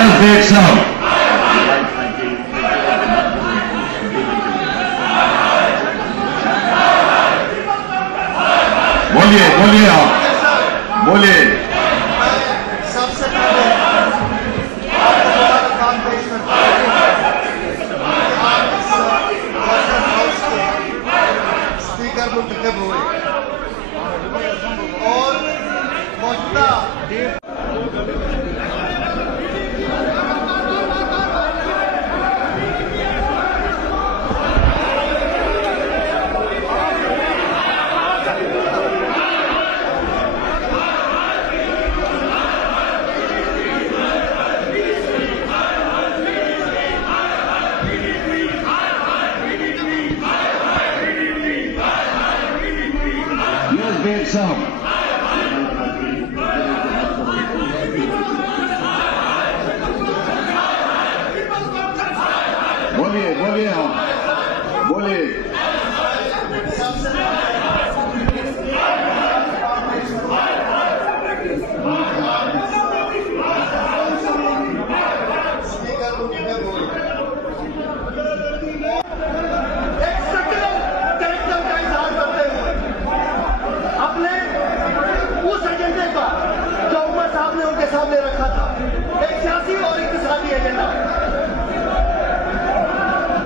Yes, Big Sam. बोलिए बोलिए आप बोलिए। सबसे पहले आपको बहुत काम पेश करता हूं। आप इस गवर्नर हाउस के स्पीकर मुंतखब हुए और मौजूदा Big Sam. बोलिए बोलिए आप बोलिए। सामने रखा था एक सियासी और इक़्तिसादी एजेंडा।